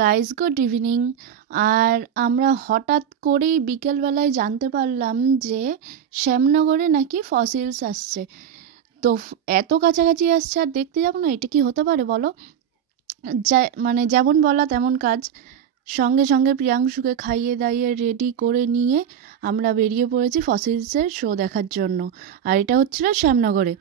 Guys, good evening. আর আমরা হঠাৎ করেই বিকেলবেলায় জানতে পারলাম যে শ্যামনগরে নাকি ফসিলস আসছে। তো এত কাছাকাছি আসছে আর দেখতে যাবো না? এটা কি হতে পারে বলো? যেমন বলা তেমন কাজ। সঙ্গে সঙ্গে প্রিয়াংশুকে খাইয়ে দাইয়ে রেডি করে নিয়ে আমরা বেরিয়ে পড়েছি ফসিলসের শো দেখার জন্য। আর এটা হচ্ছিল শ্যামনগরে।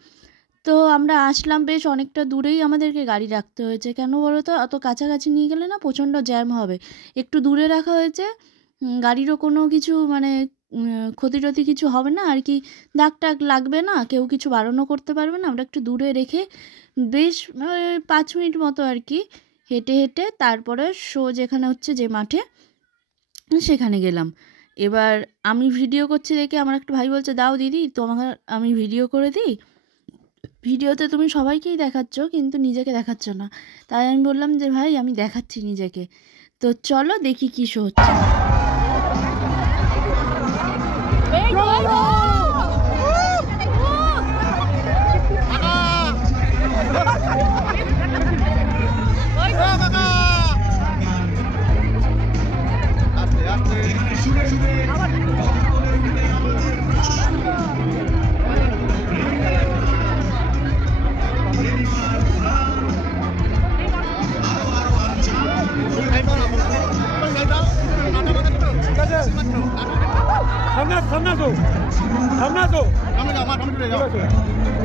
তো আমরা আসলাম, বেশ অনেকটা দূরেই আমাদেরকে গাড়ি রাখতে হয়েছে। কেন বলো তো? অত কাছাকাছি নিয়ে গেলে না প্রচণ্ড জ্যাম হবে। একটু দূরে রাখা হয়েছে, গাড়িরও কোনো কিছু ক্ষতি টতি কিছু হবে না আর কি, দাগ টাগ লাগবে না, কেউ কিছু বারণও করতে পারবে না। আমরা একটু দূরে রেখে বেশ 5 মিনিট মতো আর কি হেঁটে হেঁটে তারপরে শো যেখানে হচ্ছে যে মাঠে, সেখানে গেলাম। এবার আমি ভিডিও করছি দেখে আমার একটা ভাই বলছে, দাও দিদি তোমাকে আমি ভিডিও করে দিই। ভিডিওতে তুমি সবাইকেই দেখাচ্ছ কিন্তু নিজেকে দেখাচ্ছ না। তাই আমি বললাম যে ভাই আমি দেখাচ্ছি নিজেকে। তো চলো দেখি কী শো হচ্ছে।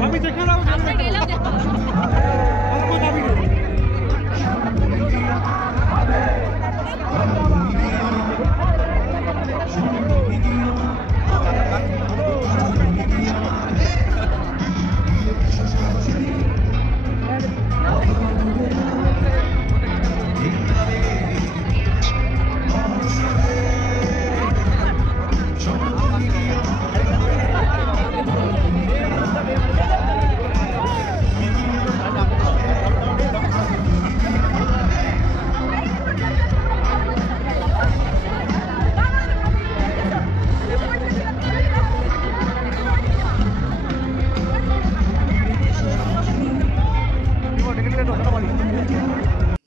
আমি দেখে নাও।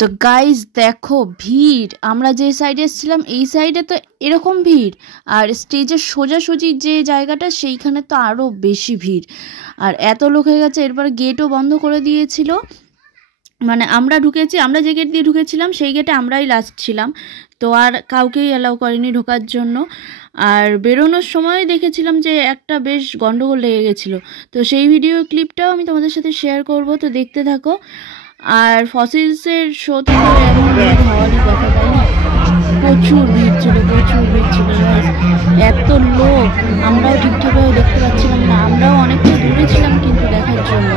তো গাইজ দেখো ভিড়, আমরা যে সাইডে এসেছিলাম এই সাইডে তো এরকম ভিড়, আর স্টেজের সোজাসুজি যে জায়গাটা সেইখানে তো আরও বেশি ভিড়। আর এত লোক হয়ে গেছে, এরপর গেটও বন্ধ করে দিয়েছিল। আমরা ঢুকেছি, আমরা যে গেট দিয়ে ঢুকেছিলাম সেই গেটে আমরাই লাস্ট ছিলাম, তো আর কাউকেই অ্যালাউ করেনি ঢোকার জন্য। আর বেরোনোর সময় দেখেছিলাম যে একটা বেশ গন্ডগোল লেগে গেছিলো, তো সেই ভিডিও ক্লিপটাও আমি তোমাদের সাথে শেয়ার করব, তো দেখতে থাকো। আর ফসিলসের শো তো এমন হওয়ারই কথা, তাই না? প্রচুর ভিড় ছিল, এত লোক আমরাও ঠিকঠাকভাবে দেখতে পাচ্ছিলাম না। আমরাও অনেকটা দূরে ছিলাম কিন্তু দেখার জন্য।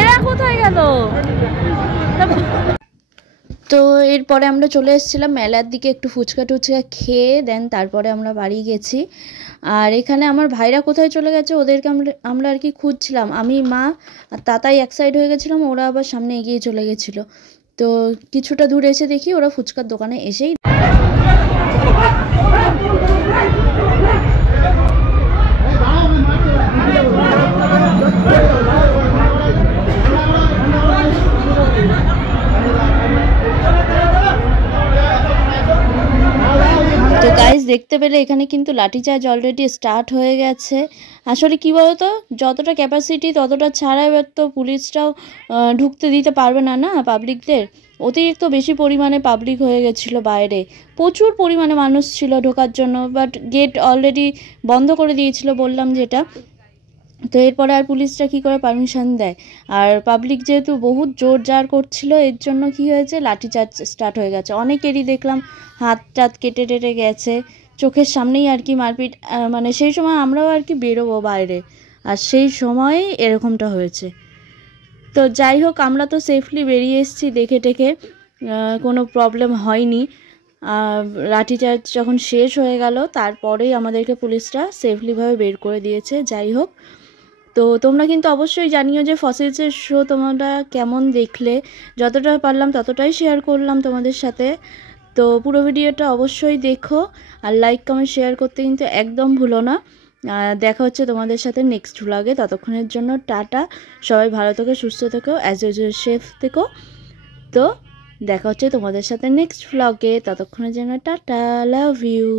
এরা কোথায় গেল? তো এরপরে আমরা চলে এসেছিলাম মেলার দিকে, একটু ফুচকা টুচকা খেয়ে দেন তারপরে আমরা বাড়ি গেছি। আর এখানে আমার ভাইরা কোথায় চলে গেছে ওদেরকে আমরা আর কি খুঁজছিলাম। আমি, মা আর তাতাই এক সাইড হয়ে গেছিলাম, ওরা আবার সামনে এগিয়ে চলে গেছিলো। তো কিছুটা দূরে এসে দেখি ওরা ফুচকার দোকানে এসেই তো গাইজ দেখতে পেলে এখানে কিন্তু লাঠিচার্জ অলরেডি স্টার্ট হয়ে গেছে। আসলে কি বলতো, যতটা ক্যাপাসিটি ততটা ছাড়া, এবার তো পুলিশরাও ঢুকতে দিতে পারবে না না পাবলিকদের। অতিরিক্ত বেশি পরিমাণে পাবলিক হয়ে গেছিলো বাইরে, প্রচুর পরিমাণে মানুষ ছিল ঢোকার জন্য, বাট গেট অলরেডি বন্ধ করে দিয়েছিল বললাম যেটা। তো এরপরে আর পুলিশরা কী করে পারমিশন দেয়। আর পাবলিক যেহেতু বহুত জোর জার করছিল, এর জন্য কি হয়েছে, লাঠিচার্জ স্টার্ট হয়ে গেছে। অনেকেরই দেখলাম হাত টাত কেটে টেটে গেছে চোখের সামনেই আর কি মারপিট। সেই সময় আমরাও আর কি বেরোবো বাইরে, আর সেই সময়েই এরকমটা হয়েছে। তো যাই হোক, আমরা তো সেফলি বেরিয়ে এসেছি দেখে টেকে, কোনো প্রবলেম হয়নি। লাঠিচার্জ যখন শেষ হয়ে গেল তারপরেই আমাদেরকে পুলিশরা সেফলিভাবে বের করে দিয়েছে। যাই হোক, তো তোমরা কিন্তু অবশ্যই জানিও যে ফসিলসের শো তোমরা কেমন দেখলে। যতটা পারলাম ততটাই শেয়ার করলাম তোমাদের সাথে। তো পুরো ভিডিওটা অবশ্যই দেখো, আর লাইক কমেন্ট শেয়ার করতে কিন্তু একদম ভুলো না। দেখা হচ্ছে তোমাদের সাথে নেক্সট ভ্লগে। ততক্ষণের জন্য টাটা, সবাই ভালো থেকো, সুস্থ থেকো, অ্যাজ ইউজুয়াল সেফ থেকো। তো দেখা হচ্ছে তোমাদের সাথে নেক্সট ভ্লগে, ততক্ষণের জন্য টাটা, লাভ ইউ।